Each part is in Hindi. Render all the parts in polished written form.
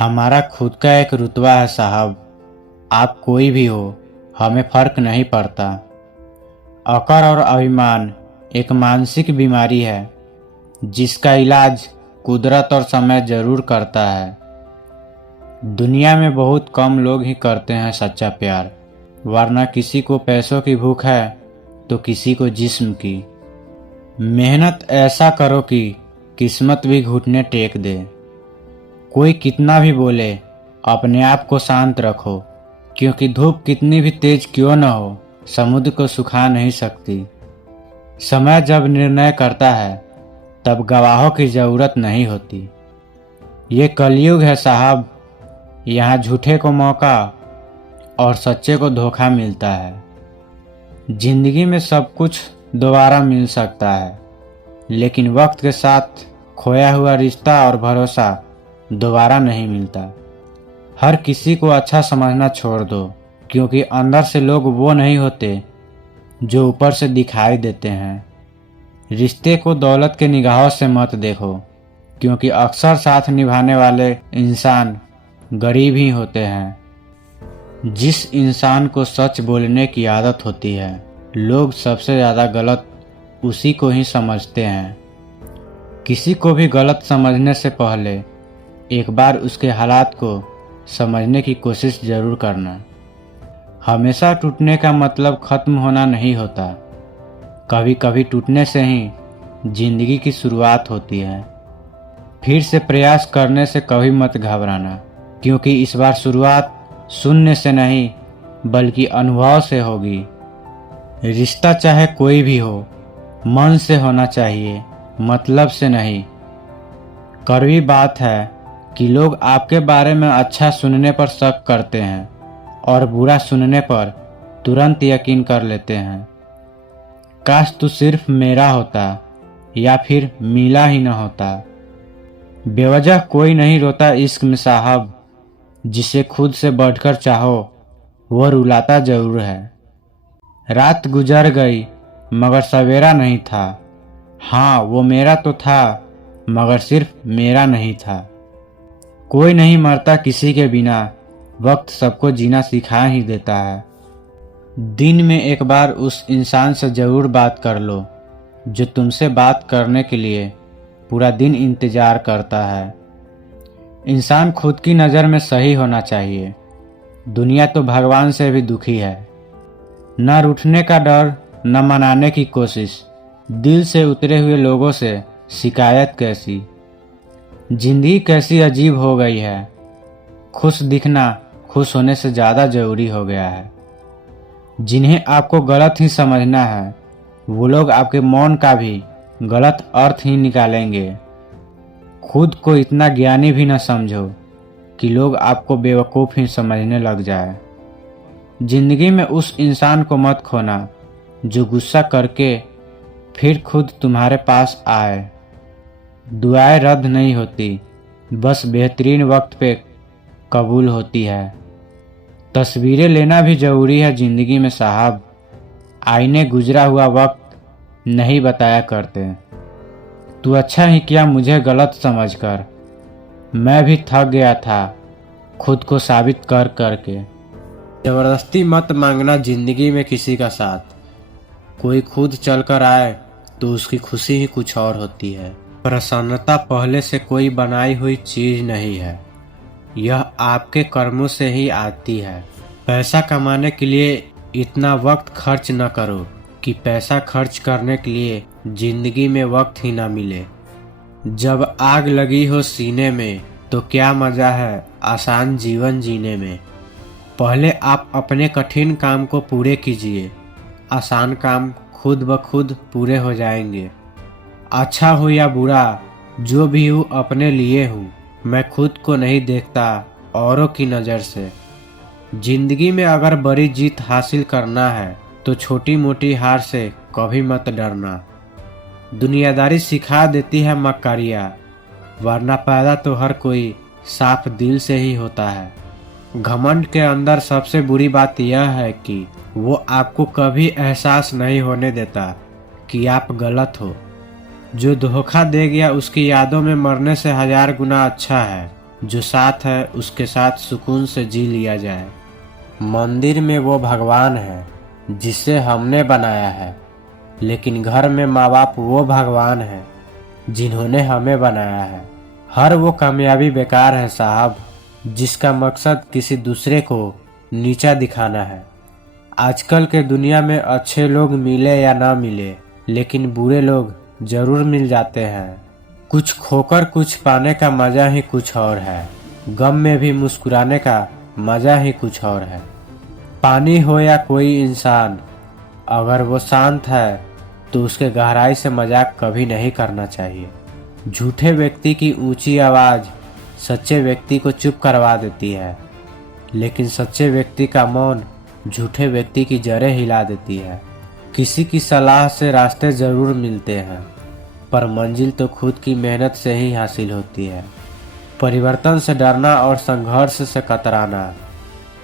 हमारा खुद का एक रुतबा है साहब। आप कोई भी हो, हमें फर्क नहीं पड़ता। अकड़ और अभिमान एक मानसिक बीमारी है जिसका इलाज कुदरत और समय जरूर करता है। दुनिया में बहुत कम लोग ही करते हैं सच्चा प्यार, वरना किसी को पैसों की भूख है तो किसी को जिस्म की। मेहनत ऐसा करो कि किस्मत भी घुटने टेक दे। कोई कितना भी बोले, अपने आप को शांत रखो, क्योंकि धूप कितनी भी तेज क्यों न हो, समुद्र को सुखा नहीं सकती। समय जब निर्णय करता है तब गवाहों की जरूरत नहीं होती। ये कलयुग है साहब, यहाँ झूठे को मौका और सच्चे को धोखा मिलता है। जिंदगी में सब कुछ दोबारा मिल सकता है, लेकिन वक्त के साथ खोया हुआ रिश्ता और भरोसा दोबारा नहीं मिलता। हर किसी को अच्छा समझना छोड़ दो, क्योंकि अंदर से लोग वो नहीं होते जो ऊपर से दिखाई देते हैं। रिश्ते को दौलत के निगाहों से मत देखो, क्योंकि अक्सर साथ निभाने वाले इंसान गरीब ही होते हैं। जिस इंसान को सच बोलने की आदत होती है, लोग सबसे ज़्यादा गलत उसी को ही समझते हैं। किसी को भी गलत समझने से पहले एक बार उसके हालात को समझने की कोशिश जरूर करना। हमेशा टूटने का मतलब खत्म होना नहीं होता, कभी कभी टूटने से ही जिंदगी की शुरुआत होती है। फिर से प्रयास करने से कभी मत घबराना, क्योंकि इस बार शुरुआत शून्य से नहीं बल्कि अनुभव से होगी। रिश्ता चाहे कोई भी हो, मन से होना चाहिए, मतलब से नहीं। कड़वी बात है कि लोग आपके बारे में अच्छा सुनने पर शक करते हैं और बुरा सुनने पर तुरंत यकीन कर लेते हैं। काश तू सिर्फ मेरा होता या फिर मिला ही न होता। बेवजह कोई नहीं रोता इश्क में साहब, जिसे खुद से बढ़कर चाहो वो रुलाता जरूर है। रात गुजर गई मगर सवेरा नहीं था। हाँ, वो मेरा तो था मगर सिर्फ मेरा नहीं था। कोई नहीं मरता किसी के बिना, वक्त सबको जीना सिखा ही देता है। दिन में एक बार उस इंसान से जरूर बात कर लो जो तुमसे बात करने के लिए पूरा दिन इंतजार करता है। इंसान खुद की नज़र में सही होना चाहिए। दुनिया तो भगवान से भी दुखी है। न रूठने का डर, न मनाने की कोशिश। दिल से उतरे हुए लोगों से शिकायत कैसी। जिंदगी कैसी अजीब हो गई है। खुश दिखना खुश होने से ज़्यादा जरूरी हो गया है। जिन्हें आपको गलत ही समझना है, वो लोग आपके मौन का भी गलत अर्थ ही निकालेंगे। खुद को इतना ज्ञानी भी न समझो कि लोग आपको बेवकूफ़ ही समझने लग जाए। जिंदगी में उस इंसान को मत खोना जो गुस्सा करके फिर खुद तुम्हारे पास आए। दुआएं रद्द नहीं होती, बस बेहतरीन वक्त पे कबूल होती है। तस्वीरें लेना भी जरूरी है जिंदगी में साहब, आईने गुजरा हुआ वक्त नहीं बताया करते। तू अच्छा ही किया मुझे गलत समझकर, मैं भी थक गया था खुद को साबित कर करके। जबरदस्ती मत मांगना जिंदगी में किसी का साथ। कोई खुद चलकर आए तो उसकी खुशी ही कुछ और होती है। प्रसन्नता पहले से कोई बनाई हुई चीज नहीं है, यह आपके कर्मों से ही आती है। पैसा कमाने के लिए इतना वक्त खर्च न करो कि पैसा खर्च करने के लिए जिंदगी में वक्त ही ना मिले। जब आग लगी हो सीने में तो क्या मजा है आसान जीवन जीने में। पहले आप अपने कठिन काम को पूरे कीजिए, आसान काम खुद ब खुद पूरे हो जाएंगे। अच्छा हो या बुरा, जो भी हूँ अपने लिए हूँ। मैं खुद को नहीं देखता औरों की नज़र से। जिंदगी में अगर बड़ी जीत हासिल करना है तो छोटी मोटी हार से कभी मत डरना। दुनियादारी सिखा देती है मक्कारियाँ, वरना पैदा तो हर कोई साफ दिल से ही होता है। घमंड के अंदर सबसे बुरी बात यह है कि वो आपको कभी एहसास नहीं होने देता कि आप गलत हो। जो धोखा दे गया उसकी यादों में मरने से 1000 गुना अच्छा है। जो साथ है उसके साथ सुकून से जी लिया जाए। मंदिर में वो भगवान है जिसे हमने बनाया है, लेकिन घर में माँ बाप वो भगवान है जिन्होंने हमें बनाया है। हर वो कामयाबी बेकार है साहब जिसका मकसद किसी दूसरे को नीचा दिखाना है। आजकल के दुनिया में अच्छे लोग मिले या ना मिले, लेकिन बुरे लोग जरूर मिल जाते हैं। कुछ खोकर कुछ पाने का मजा ही कुछ और है। गम में भी मुस्कुराने का मजा ही कुछ और है। पानी हो या कोई इंसान, अगर वो शांत है तो उसके गहराई से मजाक कभी नहीं करना चाहिए। झूठे व्यक्ति की ऊंची आवाज सच्चे व्यक्ति को चुप करवा देती है, लेकिन सच्चे व्यक्ति का मौन झूठे व्यक्ति की जड़ें हिला देती है। किसी की सलाह से रास्ते जरूर मिलते हैं, पर मंजिल तो खुद की मेहनत से ही हासिल होती है। परिवर्तन से डरना और संघर्ष से कतराना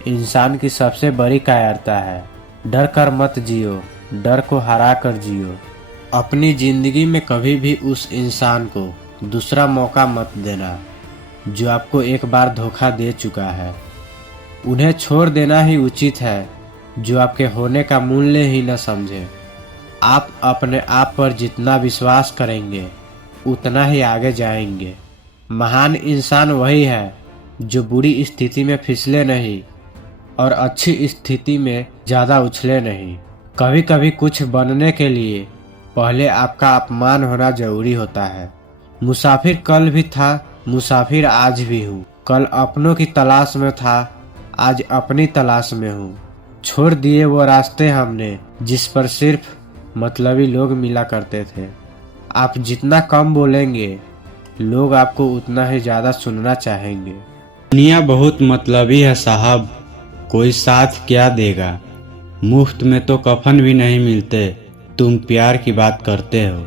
इंसान की सबसे बड़ी कायरता है। डर कर मत जियो, डर को हरा कर जियो। अपनी जिंदगी में कभी भी उस इंसान को दूसरा मौका मत देना जो आपको एक बार धोखा दे चुका है। उन्हें छोड़ देना ही उचित है जो आपके होने का मूल्य ही न समझे। आप अपने आप पर जितना विश्वास करेंगे उतना ही आगे जाएंगे। महान इंसान वही है जो बुरी स्थिति में फिसले नहीं और अच्छी स्थिति में ज़्यादा उछले नहीं। कभी कभी कुछ बनने के लिए पहले आपका अपमान होना जरूरी होता है। मुसाफिर कल भी था, मुसाफिर आज भी हूँ। कल अपनों की तलाश में था, आज अपनी तलाश में हूँ। छोड़ दिए वो रास्ते हमने जिस पर सिर्फ मतलबी लोग मिला करते थे। आप जितना कम बोलेंगे लोग आपको उतना ही ज़्यादा सुनना चाहेंगे। दुनिया बहुत मतलबी है साहब, कोई साथ क्या देगा। मुफ्त में तो कफन भी नहीं मिलते, तुम प्यार की बात करते हो।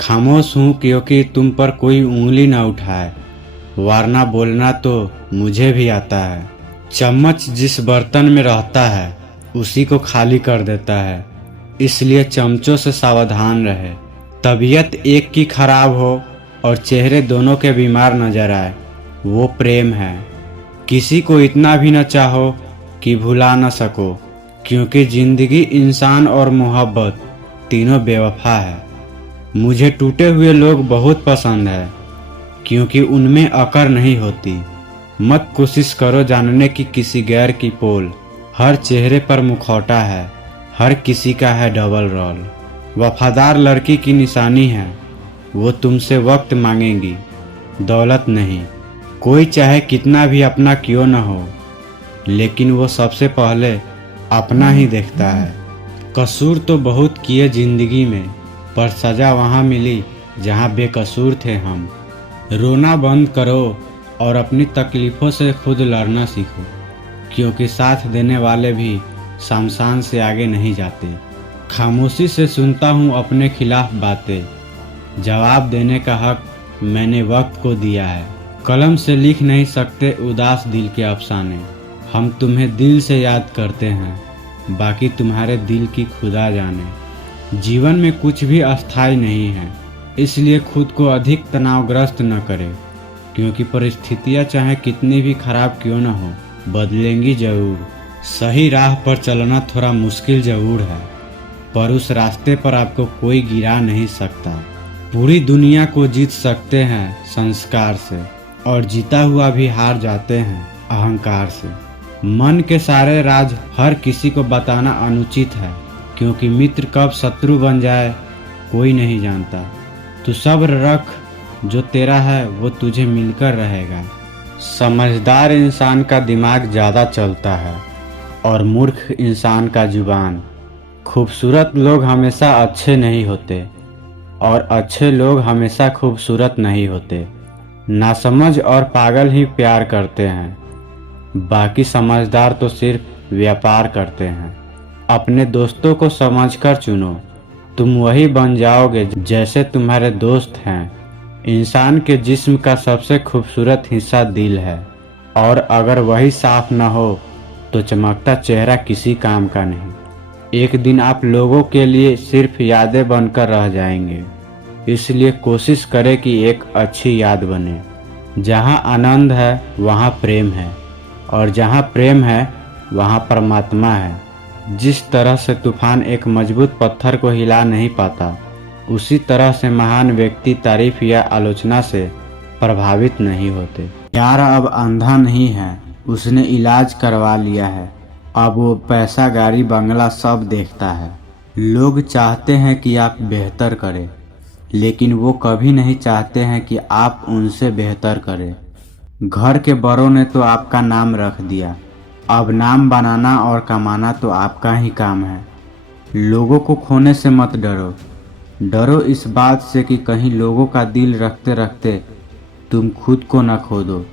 खामोश हूँ क्योंकि तुम पर कोई उंगली ना उठाए, वरना बोलना तो मुझे भी आता है। चम्मच जिस बर्तन में रहता है उसी को खाली कर देता है, इसलिए चमचों से सावधान रहे। तबीयत एक की खराब हो और चेहरे दोनों के बीमार नजर आए, वो प्रेम है। किसी को इतना भी न चाहो कि भुला न सको, क्योंकि जिंदगी, इंसान और मोहब्बत तीनों बेवफा है। मुझे टूटे हुए लोग बहुत पसंद है क्योंकि उनमें अकड़ नहीं होती। मत कोशिश करो जानने की किसी गैर की पोल। हर चेहरे पर मुखौटा है, हर किसी का है डबल रोल। वफादार लड़की की निशानी है, वो तुमसे वक्त मांगेंगी, दौलत नहीं। कोई चाहे कितना भी अपना क्यों न हो, लेकिन वो सबसे पहले अपना ही देखता है। कसूर तो बहुत किए जिंदगी में, पर सजा वहाँ मिली जहाँ बेकसूर थे हम। रोना बंद करो और अपनी तकलीफ़ों से खुद लड़ना सीखो, क्योंकि साथ देने वाले भी शमशान से आगे नहीं जाते। खामोशी से सुनता हूँ अपने खिलाफ बातें, जवाब देने का हक मैंने वक्त को दिया है। कलम से लिख नहीं सकते उदास दिल के अफसाने, हम तुम्हें दिल से याद करते हैं, बाकी तुम्हारे दिल की खुदा जाने। जीवन में कुछ भी अस्थायी नहीं है, इसलिए खुद को अधिक तनावग्रस्त न करें, क्योंकि परिस्थितियाँ चाहे कितनी भी खराब क्यों न हो, बदलेंगी जरूर। सही राह पर चलना थोड़ा मुश्किल जरूर है, पर उस रास्ते पर आपको कोई गिरा नहीं सकता। पूरी दुनिया को जीत सकते हैं संस्कार से, और जीता हुआ भी हार जाते हैं अहंकार से। मन के सारे राज हर किसी को बताना अनुचित है, क्योंकि मित्र कब शत्रु बन जाए कोई नहीं जानता। तू सब्र रख, जो तेरा है वो तुझे मिलकर रहेगा। समझदार इंसान का दिमाग ज़्यादा चलता है और मूर्ख इंसान का जुबान। खूबसूरत लोग हमेशा अच्छे नहीं होते और अच्छे लोग हमेशा खूबसूरत नहीं होते। नासमझ और पागल ही प्यार करते हैं, बाकी समझदार तो सिर्फ व्यापार करते हैं। अपने दोस्तों को समझकर चुनो, तुम वही बन जाओगे जैसे तुम्हारे दोस्त हैं। इंसान के जिस्म का सबसे खूबसूरत हिस्सा दिल है, और अगर वही साफ न हो तो चमकता चेहरा किसी काम का नहीं। एक दिन आप लोगों के लिए सिर्फ यादें बनकर रह जाएंगे, इसलिए कोशिश करें कि एक अच्छी याद बने। जहाँ आनंद है वहाँ प्रेम है, और जहाँ प्रेम है वहाँ परमात्मा है। जिस तरह से तूफान एक मजबूत पत्थर को हिला नहीं पाता, उसी तरह से महान व्यक्ति तारीफ या आलोचना से प्रभावित नहीं होते। प्यार अब अंधा नहीं है, उसने इलाज करवा लिया है। अब वो पैसा, गाड़ी, बंगला सब देखता है। लोग चाहते हैं कि आप बेहतर करें, लेकिन वो कभी नहीं चाहते हैं कि आप उनसे बेहतर करें। घर के बड़ों ने तो आपका नाम रख दिया, अब नाम बनाना और कमाना तो आपका ही काम है। लोगों को खोने से मत डरो, डरो इस बात से कि कहीं लोगों का दिल रखते रखते तुम खुद को न खो दो।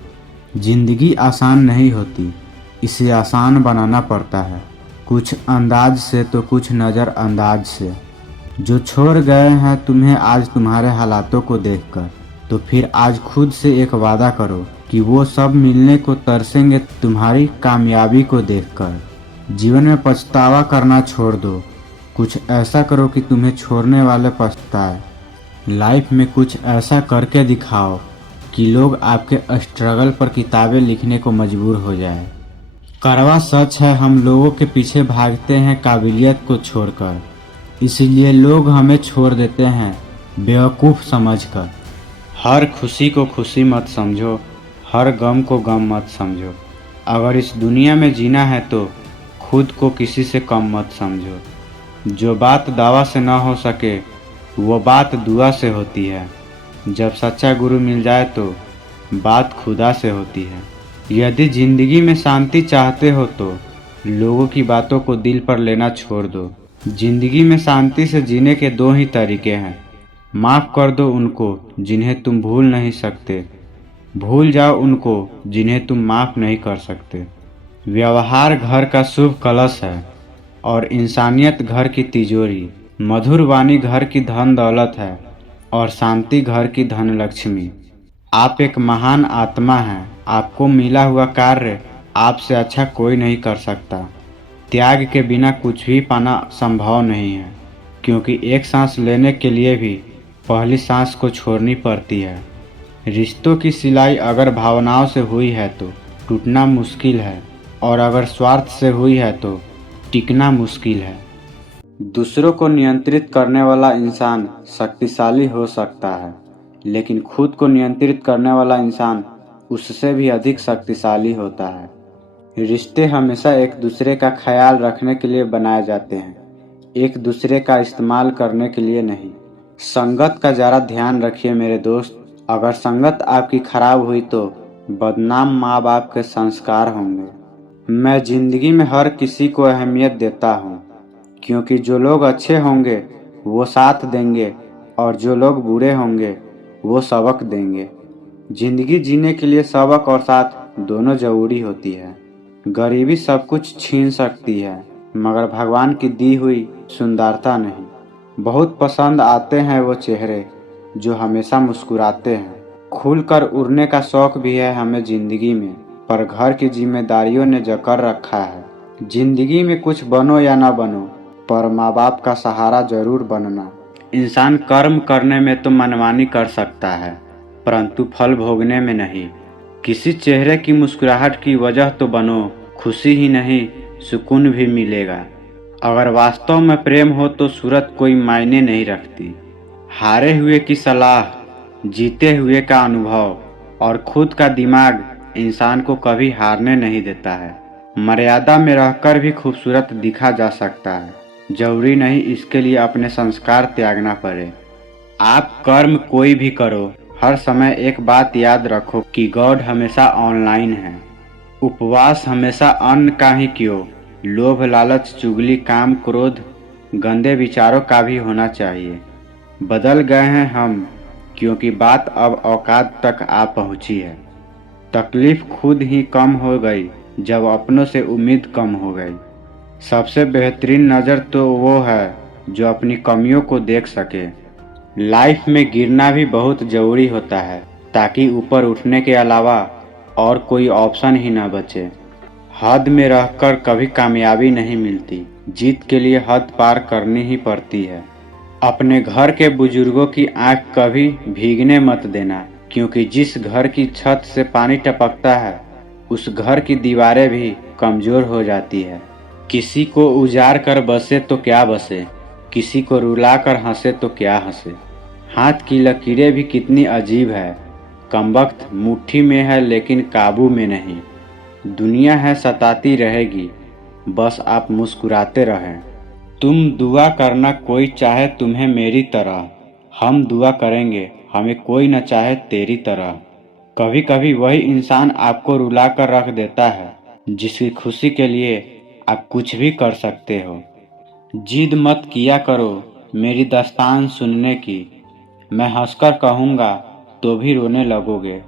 जिंदगी आसान नहीं होती, इसे आसान बनाना पड़ता है, कुछ अंदाज से तो कुछ नज़रअंदाज से। जो छोड़ गए हैं तुम्हें आज तुम्हारे हालातों को देखकर, तो फिर आज खुद से एक वादा करो कि वो सब मिलने को तरसेंगे तुम्हारी कामयाबी को देखकर। जीवन में पछतावा करना छोड़ दो, कुछ ऐसा करो कि तुम्हें छोड़ने वाले पछताए। लाइफ में कुछ ऐसा करके दिखाओ कि लोग आपके स्ट्रगल पर किताबें लिखने को मजबूर हो जाए। कड़वा सच है, हम लोगों के पीछे भागते हैं काबिलियत को छोड़कर, इसलिए लोग हमें छोड़ देते हैं बेवकूफ़ समझकर। हर खुशी को खुशी मत समझो, हर गम को गम मत समझो। अगर इस दुनिया में जीना है तो खुद को किसी से कम मत समझो। जो बात दावा से ना हो सके वो बात दुआ से होती है। जब सच्चा गुरु मिल जाए तो बात खुदा से होती है। यदि जिंदगी में शांति चाहते हो तो लोगों की बातों को दिल पर लेना छोड़ दो। जिंदगी में शांति से जीने के दो ही तरीके हैं, माफ़ कर दो उनको जिन्हें तुम भूल नहीं सकते, भूल जाओ उनको जिन्हें तुम माफ़ नहीं कर सकते। व्यवहार घर का शुभ कलश है और इंसानियत घर की तिजोरी। मधुर वाणी घर की धन दौलत है और शांति घर की धन लक्ष्मी। आप एक महान आत्मा हैं, आपको मिला हुआ कार्य आपसे अच्छा कोई नहीं कर सकता। त्याग के बिना कुछ भी पाना संभव नहीं है, क्योंकि एक सांस लेने के लिए भी पहली सांस को छोड़नी पड़ती है। रिश्तों की सिलाई अगर भावनाओं से हुई है तो टूटना मुश्किल है, और अगर स्वार्थ से हुई है तो टिकना मुश्किल है। दूसरों को नियंत्रित करने वाला इंसान शक्तिशाली हो सकता है, लेकिन खुद को नियंत्रित करने वाला इंसान उससे भी अधिक शक्तिशाली होता है। रिश्ते हमेशा एक दूसरे का ख्याल रखने के लिए बनाए जाते हैं, एक दूसरे का इस्तेमाल करने के लिए नहीं। संगत का ज़रा ध्यान रखिए मेरे दोस्त, अगर संगत आपकी खराब हुई तो बदनाम माँ बाप के संस्कार होंगे। मैं जिंदगी में हर किसी को अहमियत देता हूँ, क्योंकि जो लोग अच्छे होंगे वो साथ देंगे और जो लोग बुरे होंगे वो सबक देंगे। जिंदगी जीने के लिए सबक और साथ दोनों जरूरी होती है। गरीबी सब कुछ छीन सकती है, मगर भगवान की दी हुई सुंदरता नहीं। बहुत पसंद आते हैं वो चेहरे जो हमेशा मुस्कुराते हैं। खुलकर उड़ने का शौक भी है हमें जिंदगी में, पर घर की जिम्मेदारियों ने जकड़ रखा है। जिंदगी में कुछ बनो या ना बनो, पर माँ बाप का सहारा जरूर बनना। इंसान कर्म करने में तो मनमानी कर सकता है, परंतु फल भोगने में नहीं। किसी चेहरे की मुस्कुराहट की वजह तो बनो, खुशी ही नहीं सुकून भी मिलेगा। अगर वास्तव में प्रेम हो तो सूरत कोई मायने नहीं रखती। हारे हुए की सलाह, जीते हुए का अनुभव और खुद का दिमाग इंसान को कभी हारने नहीं देता है। मर्यादा में रहकर भी खूबसूरत दिखा जा सकता है, जरूरी नहीं इसके लिए अपने संस्कार त्यागना पड़े। आप कर्म कोई भी करो, हर समय एक बात याद रखो कि गॉड हमेशा ऑनलाइन है। उपवास हमेशा अन्न का ही क्यों, लोभ लालच चुगली काम क्रोध गंदे विचारों का भी होना चाहिए। बदल गए हैं हम, क्योंकि बात अब औकात तक आ पहुंची है। तकलीफ खुद ही कम हो गई जब अपनों से उम्मीद कम हो गई। सबसे बेहतरीन नज़र तो वो है जो अपनी कमियों को देख सके। लाइफ में गिरना भी बहुत ज़रूरी होता है, ताकि ऊपर उठने के अलावा और कोई ऑप्शन ही ना बचे। हद में रहकर कभी कामयाबी नहीं मिलती, जीत के लिए हद पार करनी ही पड़ती है। अपने घर के बुजुर्गों की आंख कभी भीगने मत देना, क्योंकि जिस घर की छत से पानी टपकता है उस घर की दीवारें भी कमजोर हो जाती है। किसी को उजाड़ कर बसे तो क्या बसे, किसी को रुला कर हंसे तो क्या हंसे। हाथ की लकीरें भी कितनी अजीब है, कमबख्त मुट्ठी में है लेकिन काबू में नहीं। दुनिया है सताती रहेगी, बस आप मुस्कुराते रहें। तुम दुआ करना कोई चाहे तुम्हें मेरी तरह, हम दुआ करेंगे हमें कोई न चाहे तेरी तरह। कभी कभी वही इंसान आपको रुला कर रख देता है जिसकी खुशी के लिए आप कुछ भी कर सकते हो। जिद मत किया करो मेरी दास्तान सुनने की, मैं हंसकर कहूँगा तो भी रोने लगोगे।